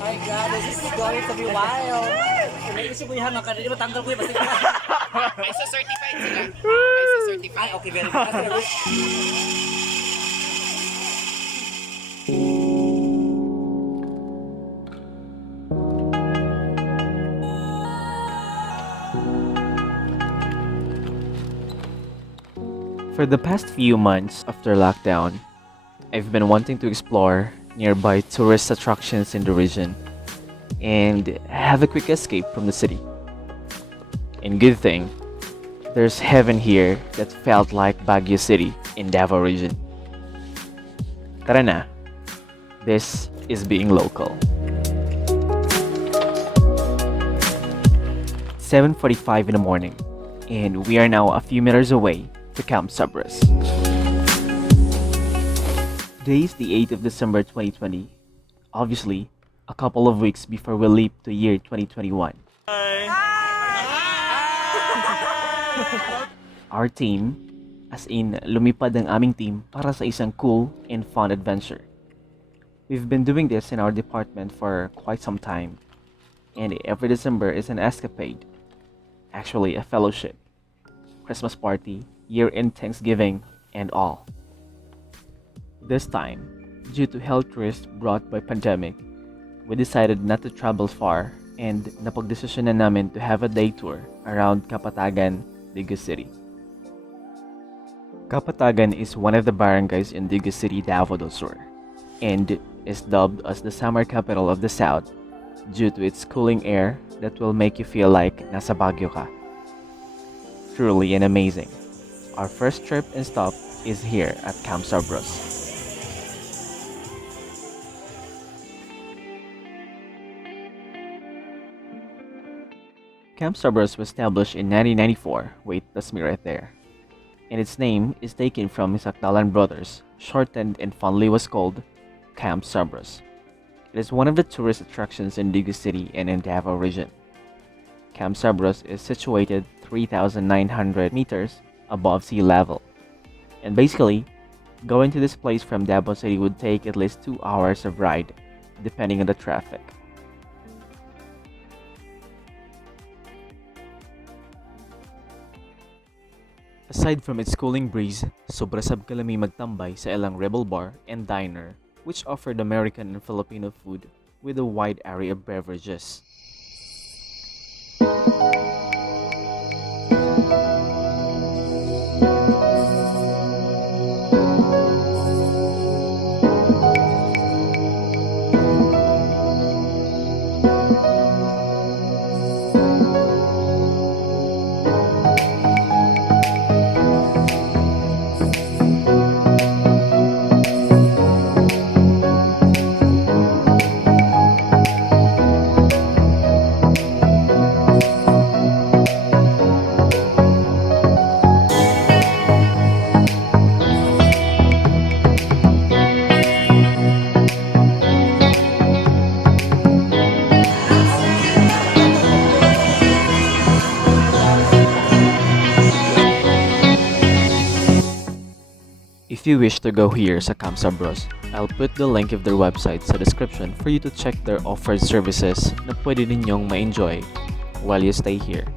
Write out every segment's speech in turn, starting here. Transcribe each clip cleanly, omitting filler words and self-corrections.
My God, this is going to be wild. Kasi mo yung ka, di ba tanggal ko yung basta Ay, so certified sila. Ay, so certified. Ay, okay, very good. For the past few months after lockdown, I've been wanting to explore nearby tourist attractions in the region and have a quick escape from the city. And good thing, there's heaven here that felt like Baguio City in Davao Region. Tara na, this is being local. 7:45 in the morning, and we are now a few meters away to Camp Sabros. Today is the 8th of December 2020. Obviously, a couple of weeks before we leap to year 2021. Our team, as in lumipad ang aming team para sa isang cool and fun adventure. We've been doing this in our department for quite some time, and every December is an escapade. Actually, a fellowship, Christmas party, year-end Thanksgiving, and all. This time, due to health risks brought by pandemic, we decided not to travel far and napagdesisyon na namin to have a day tour around Kapatagan, Digos City. Kapatagan is one of the barangays in Digos City, Davao del Sur, and is dubbed as the summer capital of the South due to its cooling air that will make you feel like nasa Baguio ka. Truly and amazing. Our first trip and stop is here at Camp Sabros. Camp Sabros was established in 1994. Wait, that's me right there. And its name is taken from his Akdalan brothers, shortened and fondly was called Camp Sabros. It is one of the tourist attractions in Digos City and in Davao Region. Camp Sabros is situated 3,900 meters above sea level. And basically, going to this place from Davao City would take at least 2 hours of ride, depending on the traffic. Aside from its cooling breeze, sobra sab kalami magtambay sa ilang Rebel Bar and Diner, which offered American and Filipino food with a wide array of beverages. If you wish to go here sa Camp Sabros, I'll put the link of their website sa description for you to check their offered services na pwede ninyong ma-enjoy while you stay here.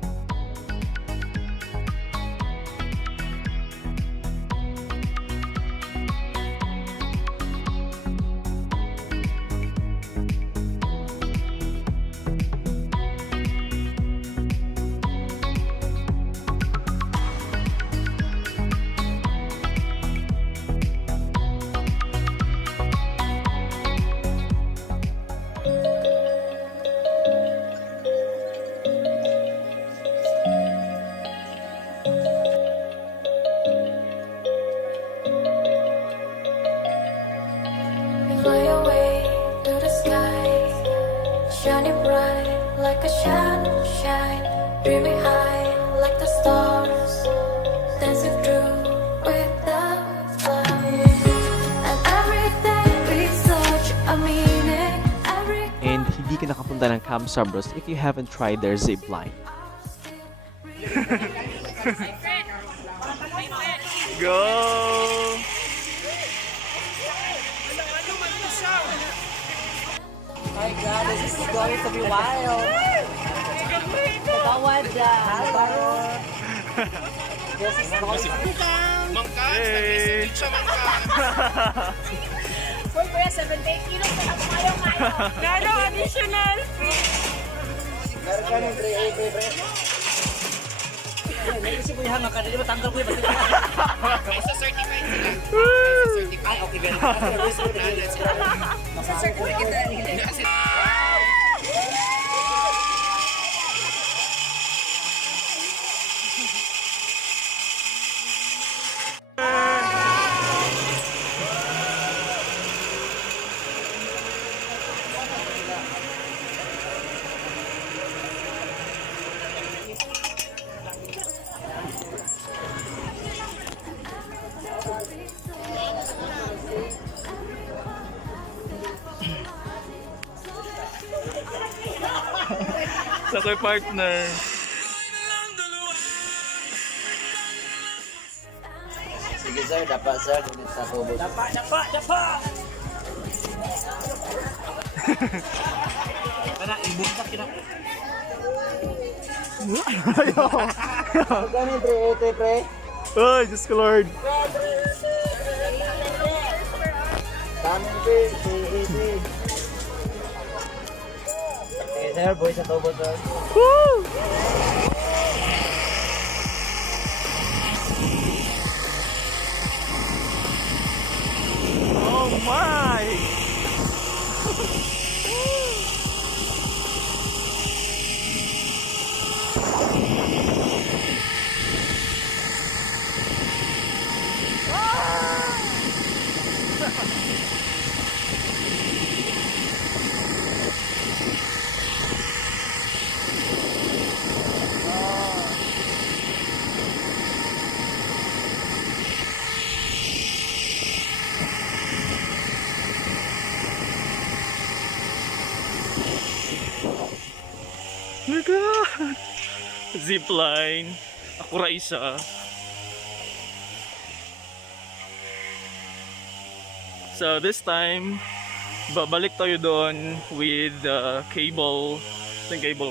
Fly away to the sky, shining bright like a sunshine, dreaming high like the stars, dancing through without clouds. And everything is such a meaning. And hindi ka nakapunta ng Camp Sabros if you haven't tried their Zipline. Go! My God, this is going to be wild. Kagawad, Sabros. This is going to be Mangkag, nag-restitute siya mangkag. Uy, kuya, 78 kilos na ako ngayon. Gano, additional. Meron ka ng 380, pre. Naisip ko yung hanga ka, hindi matanggal ko yung batik. May sa certified sila. May sa certified. Ay, okay, very good. Sa certificate na rin. Sa ko'y partner. Sige sir, dapat sir, ulit sa tubo. Dapat! Kana, ibuntak kina. Magkano yung 380, pre? Ay, Diyos ko Lord. Daming pre, 380. Okay sir, boy sa tubo sir. Woo! Oh my! Oh my God! Zipline. Ako ra isa. So this time, babalik tayo doon with the cable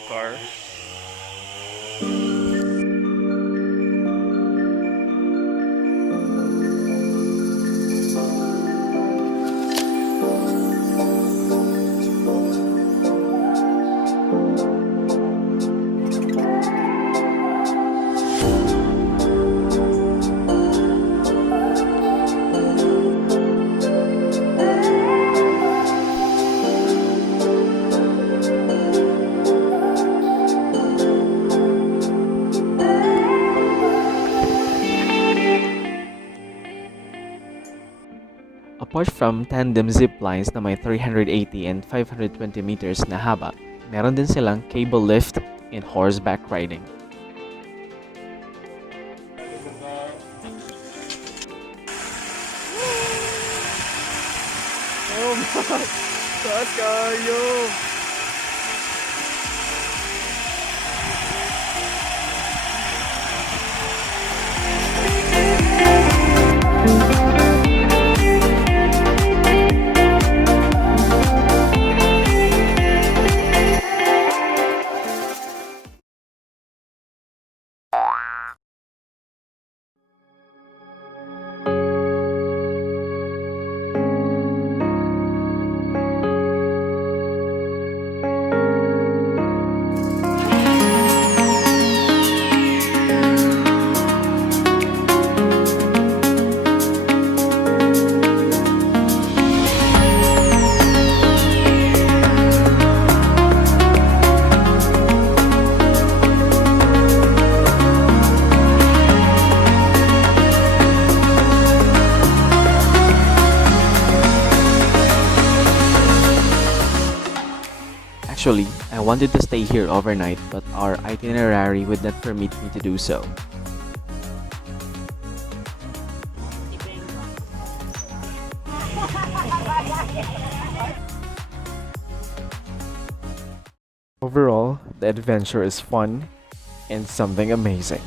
car. Apart from tandem zip lines na may 380 and 520 meters na haba, meron din silang cable lift and horseback riding. Oh my! Taas kayo! Actually, I wanted to stay here overnight but our itinerary would not permit me to do so. Overall, the adventure is fun and something amazing.